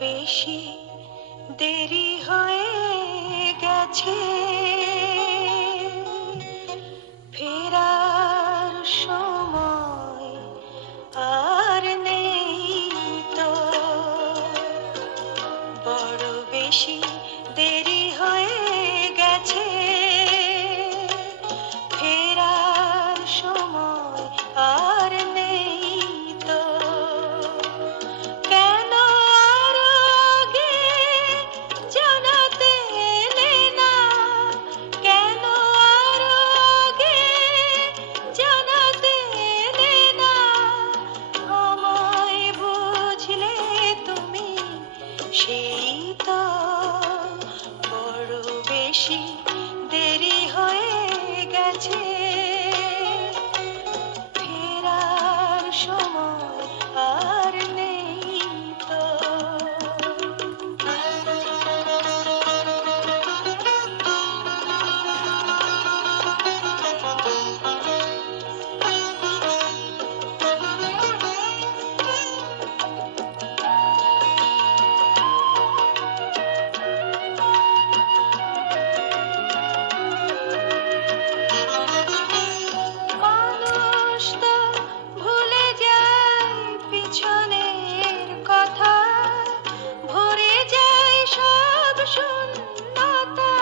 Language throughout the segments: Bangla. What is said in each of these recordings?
বেশি দেরি হয়ে গেছে, ফেরার সময় আর নেই তো। বড় বেশি দেরি হয়ে গেছে, ফেরার সময় আর নেই তো। কেন আর আগে জানাতে এলে না, কেন আর আগে জানাতে এলে না, আমায় বুঝলে তুমি সেই তো। বড় বেশি দেরি হয়ে গেছে, ফেরার সময় আর নেই তো। মানুষ তো ভুলে যায় পিছনের কথা, ভরে যায় সব শূন্যতা।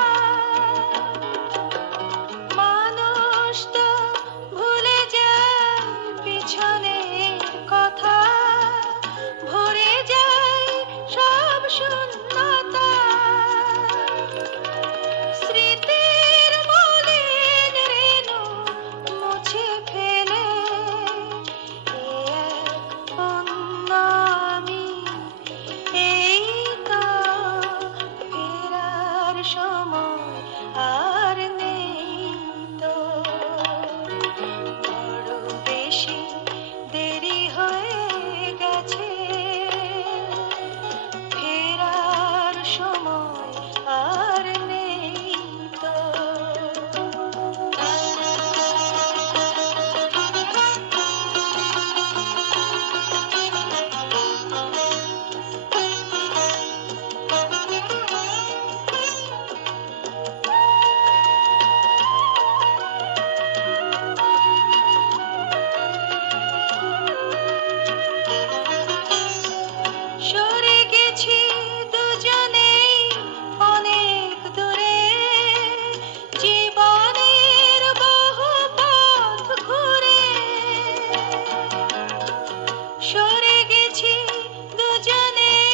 মানুষ তো ভুলে যায় পিছনের কথা, ভরে যায় সব শূন্যতা। স্মৃতির মলিন রেণু মুছে ফেলে এ এক অন্য আমি, এই তো। ফেরার সময় আর নেই তো। বড় বেশি দেরি হয়ে গেছে, ফেরার সময় আর নেই তো। সরে গেছি দুজনেই অনেক দূরে, জীবনের বহু পথ ঘুরে। সরে গেছি দুজনেই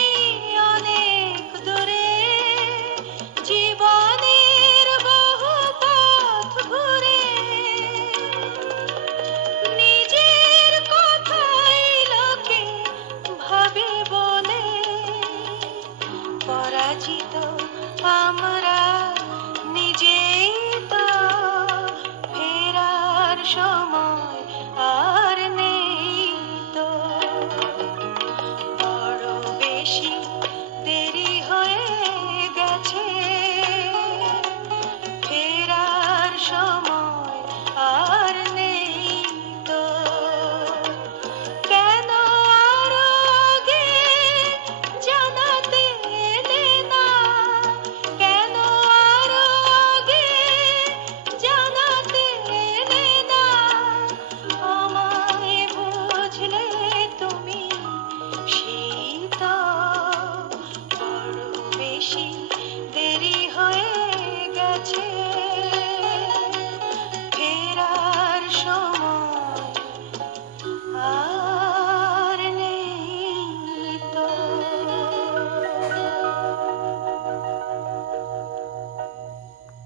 অনেক দূরে, জীবনের বহু পথ ঘুরে। নিজের কথাই লোকে ভাবে বলে পরাজিত আমার